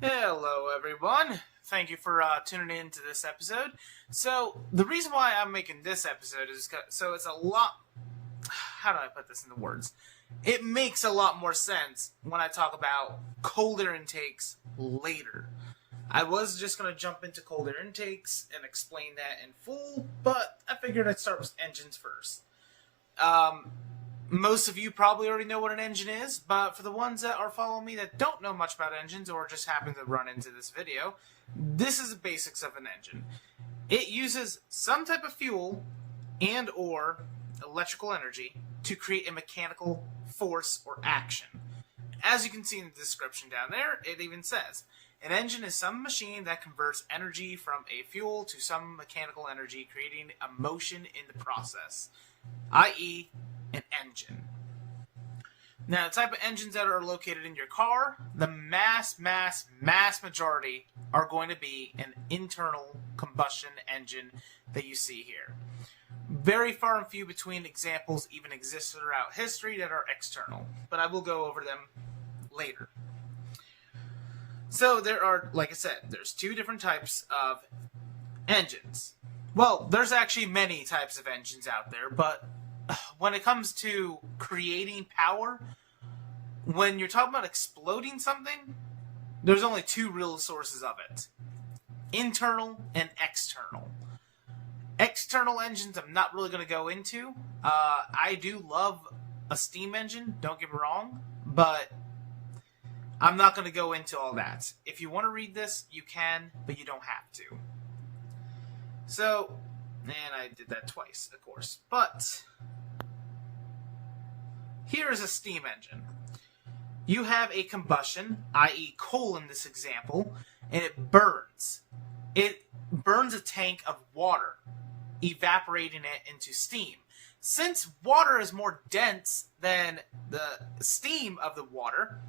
Hello, everyone. Thank you for tuning in to this episode. So, the reason why I'm making this episode is so it's a lot. How do I put this into words? It makes a lot more sense when I talk about colder intakes later. I was just going to jump into colder intakes and explain that in full, but I figured I'd start with engines first. Most of you probably already know what an engine is, but for the ones that are following me that don't know much about engines or just happen to run into this video, this is the basics of an engine. It uses some type of fuel and or electrical energy to create a mechanical force or action. As you can see in the description down there, it even says, an engine is some machine that converts energy from a fuel to some mechanical energy, creating a motion in the process, i.e., an engine. Now, the type of engines that are located in your car, the mass majority are going to be an internal combustion engine that you see here. Very far and few between examples even exist throughout history that are external, but I will go over them later. So there are, like I said, there's two different types of engines. Well, there's actually many types of engines out there, but when it comes to creating power, when you're talking about exploding something, there's only two real sources of it. Internal and external. External engines I'm not really going to go into. I do love a steam engine, don't get me wrong, but I'm not going to go into all that. If you want to read this, you can, but you don't have to. So, and I did that twice, of course, but here is a steam engine. You have a combustion, i.e. coal in this example, and it burns. It burns a tank of water, evaporating it into steam. Since water is more dense than the steam of the water,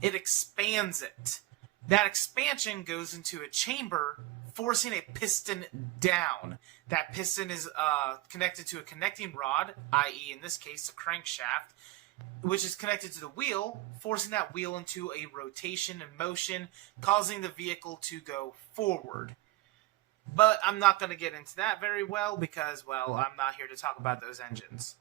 it expands it. That expansion goes into a chamber, forcing a piston down. That piston is connected to a connecting rod, i.e. in this case a crankshaft, which is connected to the wheel, forcing that wheel into a rotation and motion, causing the vehicle to go forward. But I'm not going to get into that very well because, well, I'm not here to talk about those engines.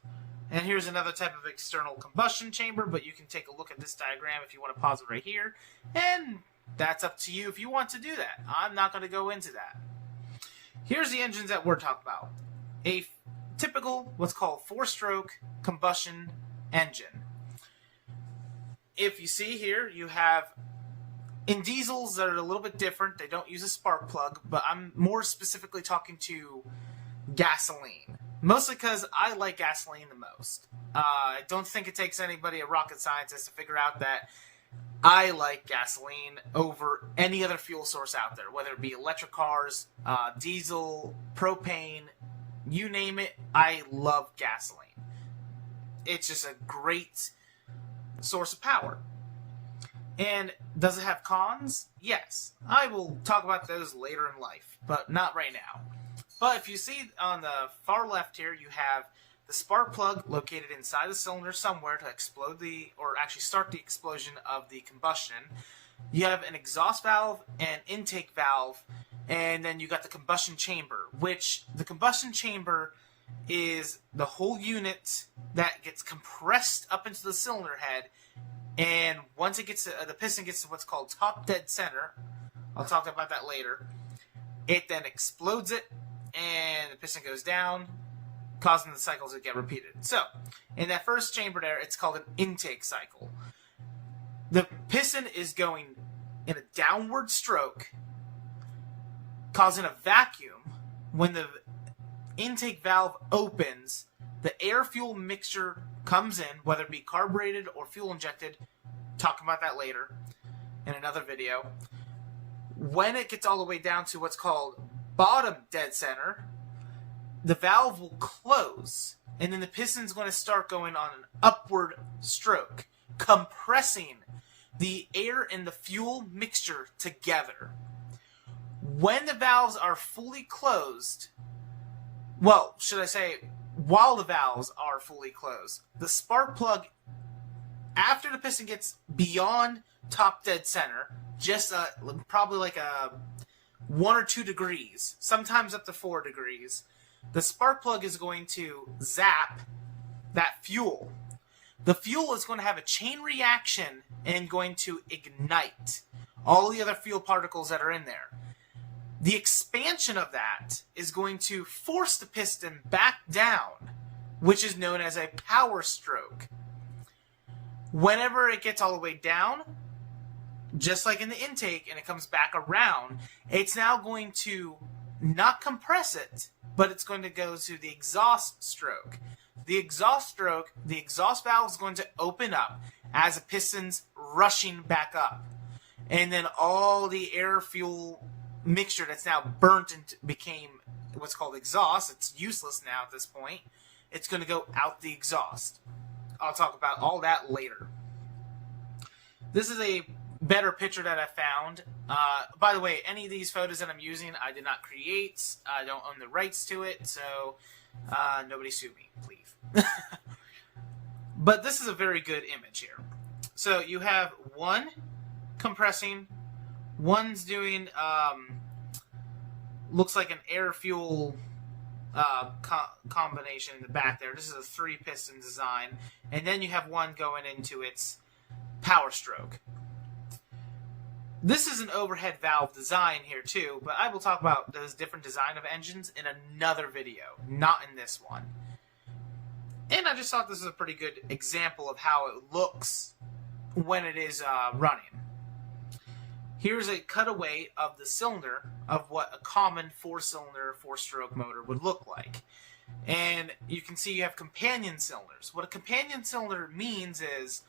And here's another type of external combustion chamber, but you can take a look at this diagram if you want to pause it right here. And that's up to you if you want to do that. I'm not going to go into that. Here's the engines that we're talking about. A typical, what's called four-stroke combustion engine. If you see here, you have, in diesels that are a little bit different, they don't use a spark plug, but I'm more specifically talking to gasoline. Mostly because I like gasoline the most. I don't think it takes anybody, a rocket scientist, to figure out that I like gasoline over any other fuel source out there, whether it be electric cars, diesel, propane, you name it, I love gasoline. It's just a great source of power. And does it have cons? Yes. I will talk about those later in life, but not right now. But if you see on the far left here, you have the spark plug located inside the cylinder somewhere to explode or actually start the explosion of the combustion. You have an exhaust valve and intake valve, and then you got the combustion chamber, which the combustion chamber is the whole unit that gets compressed up into the cylinder head, and once it gets the piston gets to what's called top dead center, I'll talk about that later, it then explodes it, and the piston goes down, causing the cycle to get repeated. So, in that first chamber there, it's called an intake cycle. The piston is going in a downward stroke, causing a vacuum. When the intake valve opens, the air-fuel mixture comes in, whether it be carbureted or fuel injected. Talking about that later in another video. When it gets all the way down to what's called bottom dead center, the valve will close, and then the piston's going to start going on an upward stroke, compressing the air and the fuel mixture together. When the valves are fully closed, well, should I say, while the valves are fully closed, the spark plug, after the piston gets beyond top dead center, just probably like a 1 or 2 degrees, sometimes up to 4 degrees, the spark plug is going to zap that fuel. The fuel is going to have a chain reaction and going to ignite all the other fuel particles that are in there. The expansion of that is going to force the piston back down, which is known as a power stroke. Whenever it gets all the way down, just like in the intake, and it comes back around, it's now going to not compress it, but it's going to go to the exhaust stroke. The exhaust stroke, the exhaust valve is going to open up as the piston's rushing back up. And then all the air-fuel mixture that's now burnt and became what's called exhaust, it's useless now at this point, it's going to go out the exhaust. I'll talk about all that later. This is a better picture that I found. By the way, any of these photos that I'm using, I did not create. I don't own the rights to it, so nobody sue me, please. But this is a very good image here. So you have one compressing, one's doing, looks like an air-fuel combination in the back there. This is a 3-piston design. And then you have one going into its power stroke. This is an overhead valve design here too, but I will talk about those different design of engines in another video, not in this one. And I just thought this was a pretty good example of how it looks when it is running. Here's a cutaway of the cylinder of what a common 4-cylinder, 4-stroke motor would look like. And you can see you have companion cylinders. What a companion cylinder means is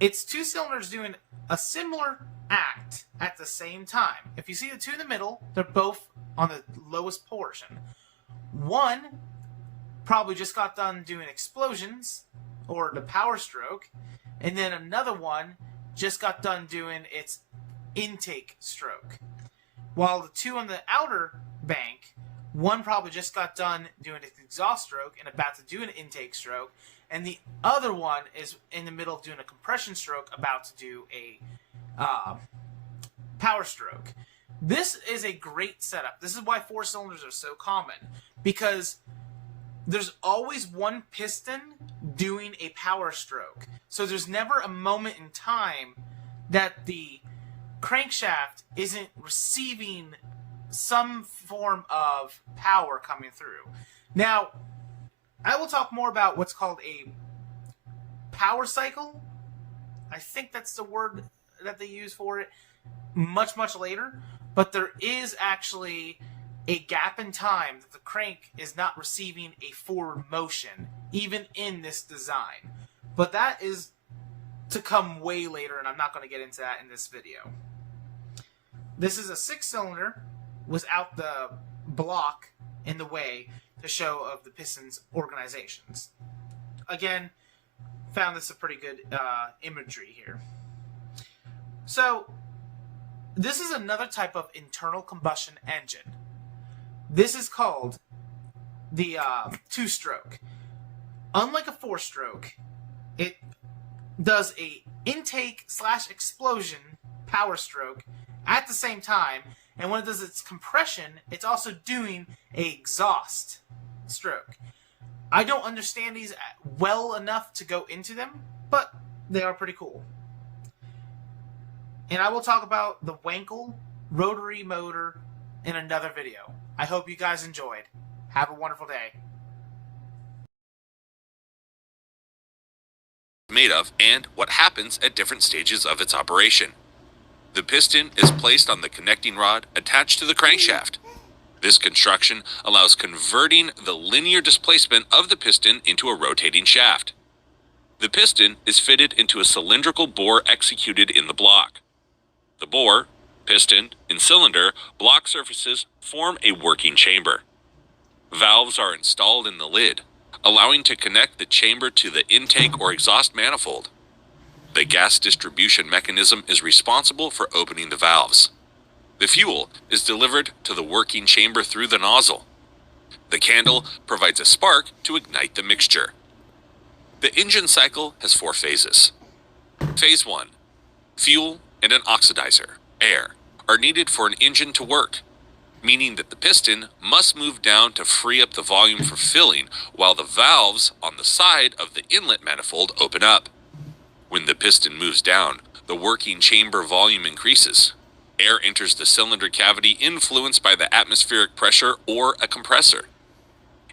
it's 2 cylinders doing a similar act at the same time. If you see the 2 in the middle, they're both on the lowest portion. One probably just got done doing explosions, or the power stroke, and then another one just got done doing its intake stroke. While the 2 on the outer bank, one probably just got done doing its exhaust stroke and about to do an intake stroke, and the other one is in the middle of doing a compression stroke, about to do a power stroke. This is a great setup. This is why 4 cylinders are so common, because there's always one piston doing a power stroke. So there's never a moment in time that the crankshaft isn't receiving some form of power coming through. Now, I will talk more about what's called a power cycle. I think that's the word that they use for it much later. But there is actually a gap in time that the crank is not receiving a forward motion, even in this design. But that is to come way later, and I'm not going to get into that in this video. This is a 6-cylinder without the block in the way to show of the piston's organizations. Again, found this a pretty good imagery here. So, this is another type of internal combustion engine. This is called the 2-stroke. Unlike a 4-stroke, it does a intake/explosion power stroke at the same time, and when it does its compression, it's also doing a exhaust stroke. I don't understand these well enough to go into them, but they are pretty cool. And I will talk about the Wankel rotary motor in another video. I hope you guys enjoyed. Have a wonderful day. Made of and what happens at different stages of its operation. The piston is placed on the connecting rod attached to the crankshaft. This construction allows converting the linear displacement of the piston into a rotating shaft. The piston is fitted into a cylindrical bore executed in the block. The bore, piston, and cylinder block surfaces form a working chamber. Valves are installed in the lid, allowing to connect the chamber to the intake or exhaust manifold. The gas distribution mechanism is responsible for opening the valves. The fuel is delivered to the working chamber through the nozzle. The candle provides a spark to ignite the mixture. The engine cycle has 4 phases. Phase 1, fuel and an oxidizer. air, are needed for an engine to work, meaning that the piston must move down to free up the volume for filling while the valves on the side of the inlet manifold open up. When the piston moves down, the working chamber volume increases. Air enters the cylinder cavity influenced by the atmospheric pressure or a compressor.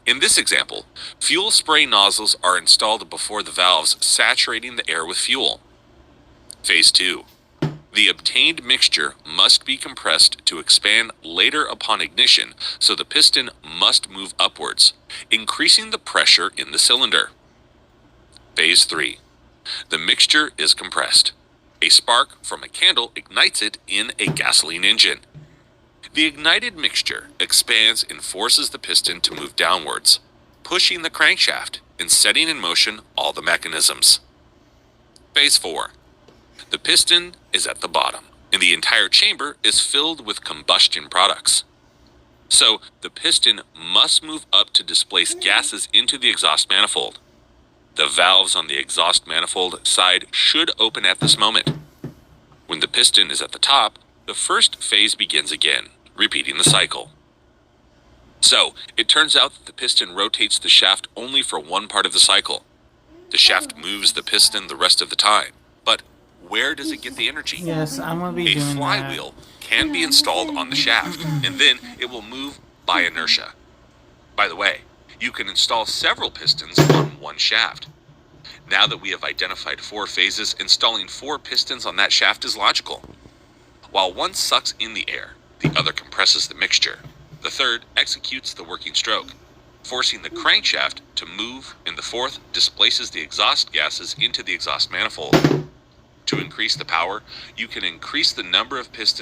In this example, fuel spray nozzles are installed before the valves, saturating the air with fuel. Phase 2. The obtained mixture must be compressed to expand later upon ignition, so the piston must move upwards, increasing the pressure in the cylinder. Phase 3. The mixture is compressed. A spark from a candle ignites it in a gasoline engine. The ignited mixture expands and forces the piston to move downwards, pushing the crankshaft and setting in motion all the mechanisms. Phase 4. The piston is at the bottom, and the entire chamber is filled with combustion products. So, the piston must move up to displace gases into the exhaust manifold. The valves on the exhaust manifold side should open at this moment. When the piston is at the top, the first phase begins again, repeating the cycle. So, it turns out that the piston rotates the shaft only for one part of the cycle. The shaft moves the piston the rest of the time. But where does it get the energy? Yes, I'm going to be A doing flywheel can be installed on the shaft, and then it will move by inertia. By the way, you can install several pistons on one shaft. Now that we have identified 4 phases, installing 4 pistons on that shaft is logical. While one sucks in the air, the other compresses the mixture. The third executes the working stroke, forcing the crankshaft to move, and the fourth displaces the exhaust gases into the exhaust manifold. To increase the power, you can increase the number of pistons